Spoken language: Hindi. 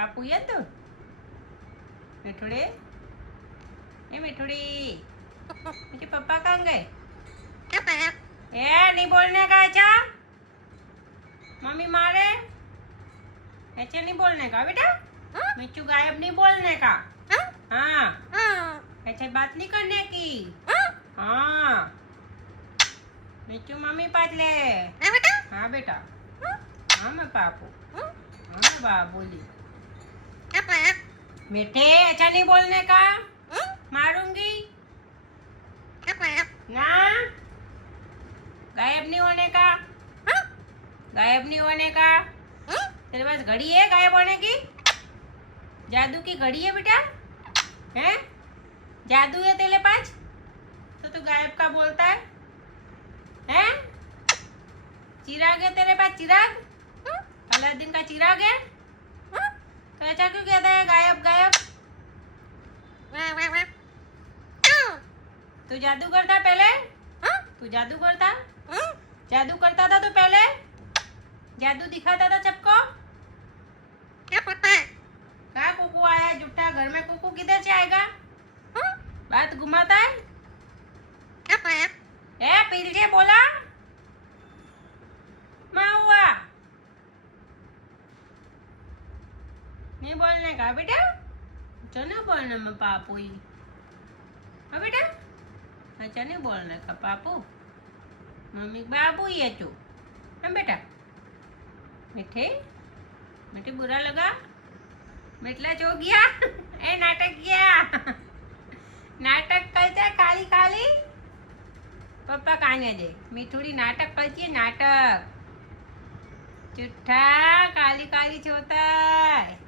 पापू ये तो मिठुड़े, ये मिठुड़ी, मेरे पापा कहाँ गए? ए नहीं बोलने का अच्छा, मम्मी मारे, ऐसे नहीं बोलने का बेटा। मिच्चू गायब नहीं बोलने का। हाँ ऐसे बात नहीं करने की। हाँ मिच्चू मम्मी पास ले। हाँ बेटा, हाँ मैं पापू, हाँ मैं बाबूली। मीठे अच्छा नहीं बोलने का, मारूंगी ना। गायब नहीं होने का, गायब नहीं होने का। तेरे पास घड़ी है गायब होने की? जादू की घड़ी है बेटा? हैं? जादू है तेरे पास तो तू गायब का बोलता है? हैं? चिराग है तेरे पास? चिराग, अलादीन का चिराग है? तो ऐसा क्यों कहता है गायब गायब? तू जादू करता पहले? तू जादू करता? जादू करता था तो पहले? जादू दिखाता था सबको? कहाँ कुकू आया जुट्टा? घर में कुकू किधर से आएगा? बात घुमाता है? ए पीछे बोला माँ हुआ नहीं बोलने का बेटा। अच्छा नहीं बोलने में पापू ही। हाँ बेटा, अच्छा नहीं बोलने का पापू, मम्मी बाबू ही है तू। हाँ बेटा, मीठे मीठे बुरा लगा? मिटला जो गया ए नाटक किया नाटक करते खाली खाली पप्पा कहाँ दे मिठुड़ी नाटक करती है नाटक। चुट्ठा काली काली होता है।